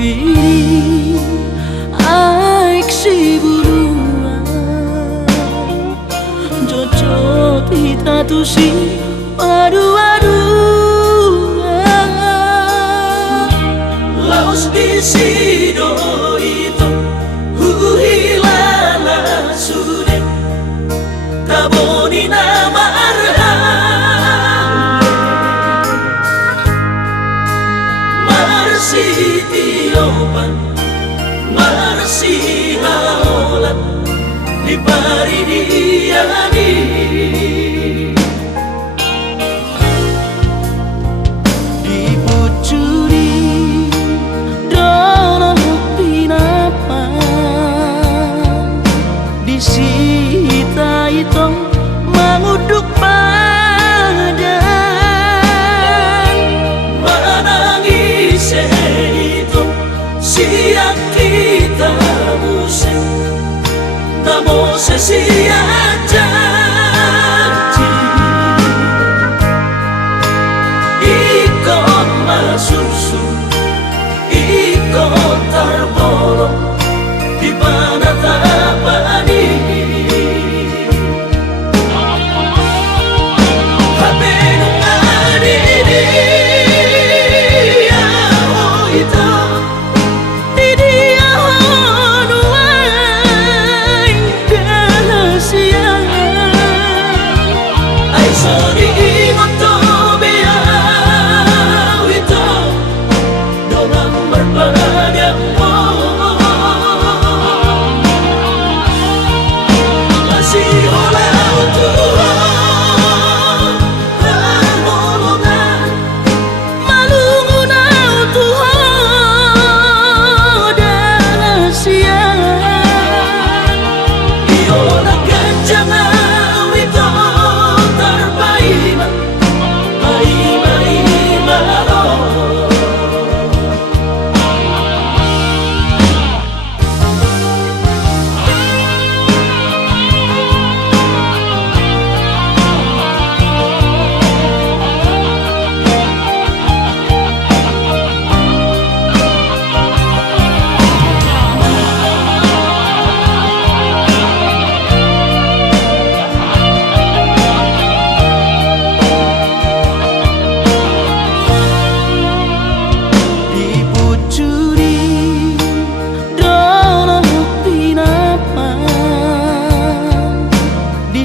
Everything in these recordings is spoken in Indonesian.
Viri aik si buruan Jojo kita tu si padu-aduan Laos di sido itu huhilala sude Kaboni nama Marsi tiopan, marsi haolan di paridiani di pucuri dono pinapan di sita itong manguduk siang kita musik namo sia janji ikon masusu ikon tarbolo di mana tapani habenu adidi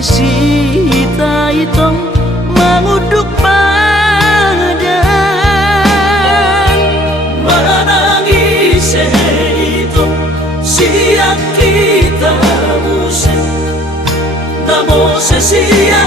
sita itong manguduk badan menangis itu siang kita musik namo sia